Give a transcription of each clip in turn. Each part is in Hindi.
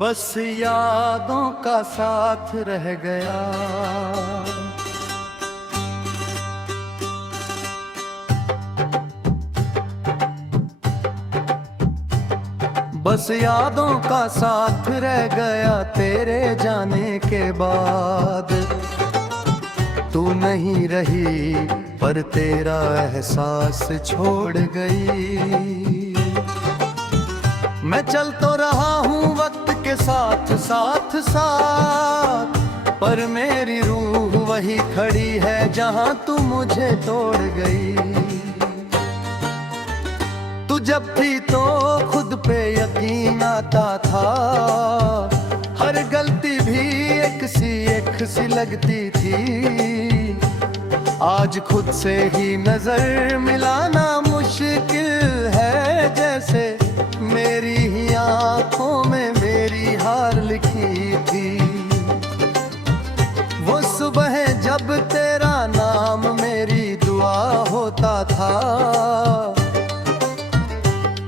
बस यादों का साथ रह गया। बस यादों का साथ रह गया तेरे जाने के बाद। तू नहीं रही पर तेरा एहसास छोड़ गई। मैं चल तो रहा हूँ वक्त के साथ साथ साथ, पर मेरी रूह वही खड़ी है जहाँ तू मुझे तोड़ गई। तू जब थी तो खुद पे यकीन आता था, हर गलती भी एक सी लगती थी। आज खुद से ही नजर मिलाना मुश्किल है, जैसे मेरी ही आंखों में मेरी हार लिखी थी। वो सुबह जब तेरा नाम मेरी दुआ होता था,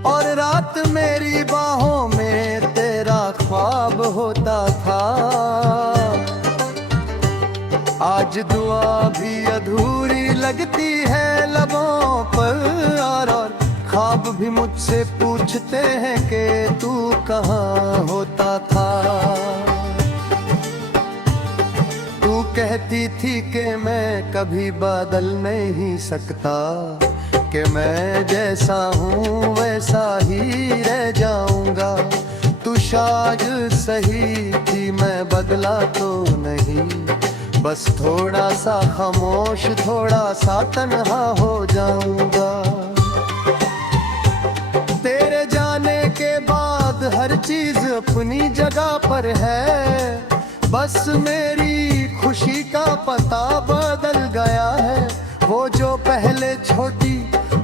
और रात मेरी बाहों में तेरा ख्वाब होता था। आज दुआ भी अधूरी लगती है लबों पर, और ख्वाब भी मुझसे पूछते हैं कि तू कहाँ होता था। तू कहती थी कि मैं कभी बदल नहीं सकता, कि मैं जैसा हूँ वैसा ही रह जाऊंगा। तू शायद सही थी, मैं बदला तो नहीं, बस थोड़ा सा खामोश थोड़ा सा तन्हा हो जाऊंगा। तेरे जाने के बाद हर चीज अपनी जगह पर है, बस मेरी खुशी का पता बदल गया है। वो जो पहले छोटी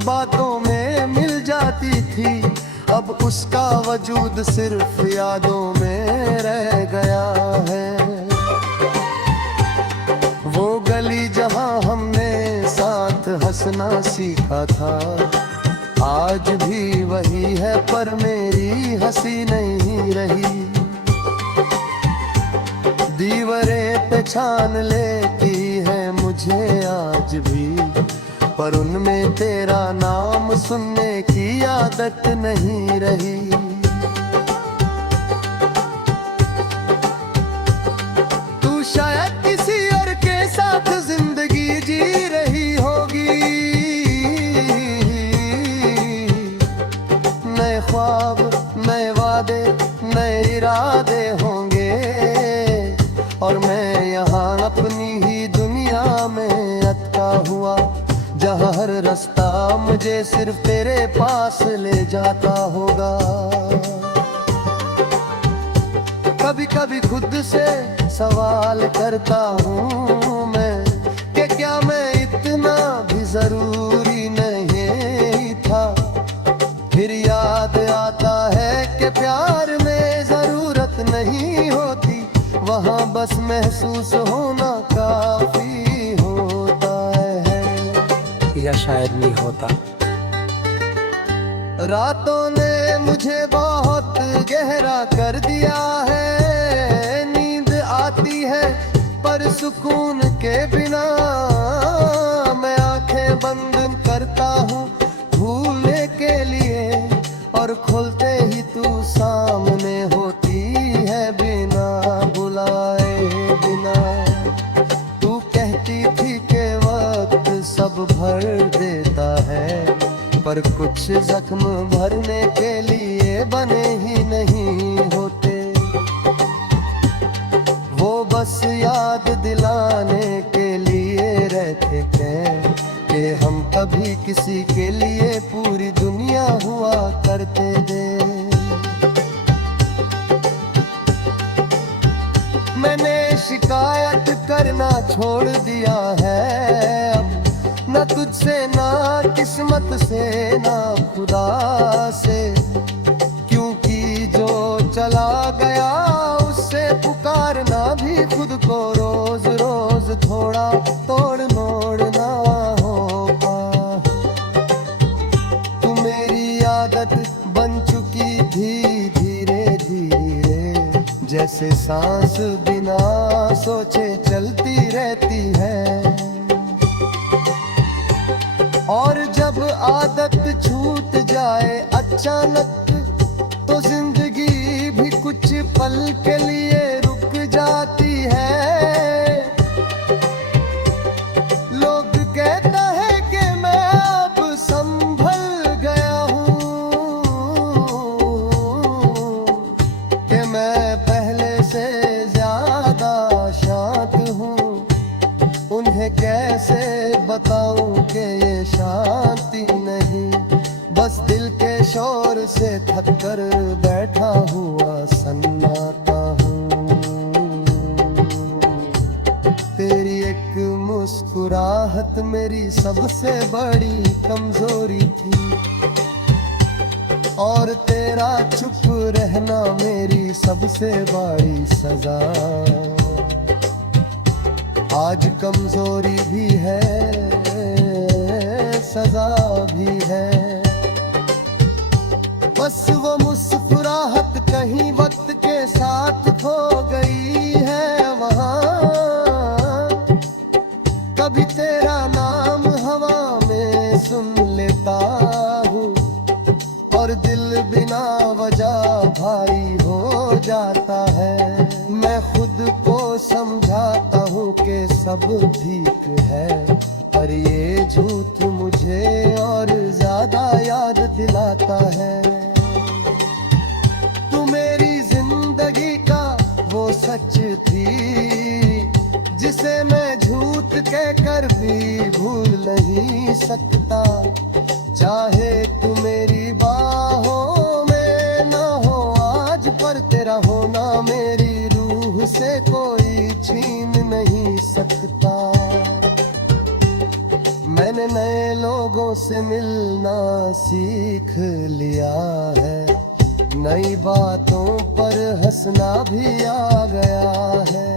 बातों में मिल जाती थी, अब उसका वजूद सिर्फ यादों में रह गया है। वो गली जहां हमने साथ हंसना सीखा था, आज भी वही है पर मेरी हंसी नहीं रही। दीवारें पे छान लेती है मुझे आज भी, पर उनमें तेरा नाम सुनने की आदत नहीं रही। तू शायद किसी और के साथ जिंदगी जी रही होगी, नए ख्वाब नए वादे नए इरादे होंगे, और मैं यहाँ अपनी ही दुनिया में अटका हुआ, जहाँ हर रास्ता मुझे सिर्फ तेरे पास ले जाता होगा। कभी कभी खुद से सवाल करता हूँ मैं, कि क्या मैं इतना भी जरूरी नहीं था। फिर याद आता है कि प्यार में जरूरत नहीं होती, वहाँ बस महसूस होना काफी होता है, या शायद नहीं होता। रातों ने मुझे बहुत गहरा कर दिया है, नींद आती है पर सुकून के बिना। मैं आंखें बंद करता हूँ भूलने के लिए, और खुलते ही तू सामने होती है बिना बुलाए बिना। तू कहती थी कि वक्त सब भर देता है, पर कुछ जख्म भरने के लिए बने ही नहीं होते। वो बस याद दिलाने के लिए रहते हैं कि हम कभी किसी के लिए पूरी दुनिया हुआ करते थे। मैंने शिकायत करना छोड़ दिया है अब, न तुझसे ना किस्मत से ना खुदा से, क्योंकि जो चला गया उससे पुकारना भी खुद को रोज रोज थोड़ा तोड़ मोड़ना होगा। तू मेरी आदत बन चुकी थी धीरे धीरे, जैसे सांस बिना सोचे चलती रहती है। और जब आदत छूट जाए अचानक तो जिंदगी भी कुछ पल के लिए रुक जाती है। लोग कहते हैं कि मैं अब संभल गया हूँ, कि मैं पहले से ज्यादा शांत हूँ। उन्हें कैसे बताऊं कि ये शांति नहीं, बस दिल के शोर से थक कर बैठा हुआ सन्नाटा हूँ। तेरी एक मुस्कुराहट मेरी सबसे बड़ी कमजोरी थी, और तेरा चुप रहना मेरी सबसे बड़ी सजा। आज कमजोरी भी है, सजा भी है। बस वो मुस्कुराहट कहीं वक्त के साथ खो गई है वहाँ। कभी तेरा नाम हवा में सुन लेता हूँ, और दिल बिना वजह भारी हो जाता है। मैं खुद को समझाता हूँ कि सब ठीक है, पर ये झूठ मुझे और ज्यादा याद दिलाता है। तू मेरी जिंदगी का वो सच थी, जिसे मैं झूठ कहकर भी भूल नहीं सकता। चाहे तू मेरी बाहों में ना हो आज, पर तेरा होना मेरी रूह से कोई छीन नहीं सकता। मैंने नए लोगों से मिलना सीख लिया है, नई बातों पर हंसना भी आ गया है।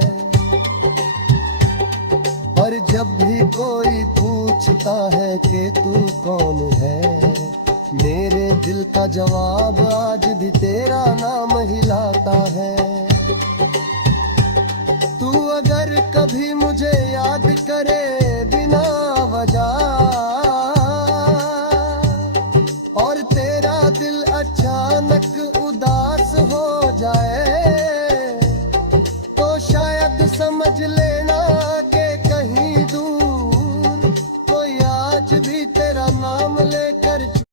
पर जब भी कोई पूछता है कि तू कौन है, मेरे दिल का जवाब आज भी तेरा नाम ही लाता है। तू अगर कभी मुझे याद करे बिना वजह, और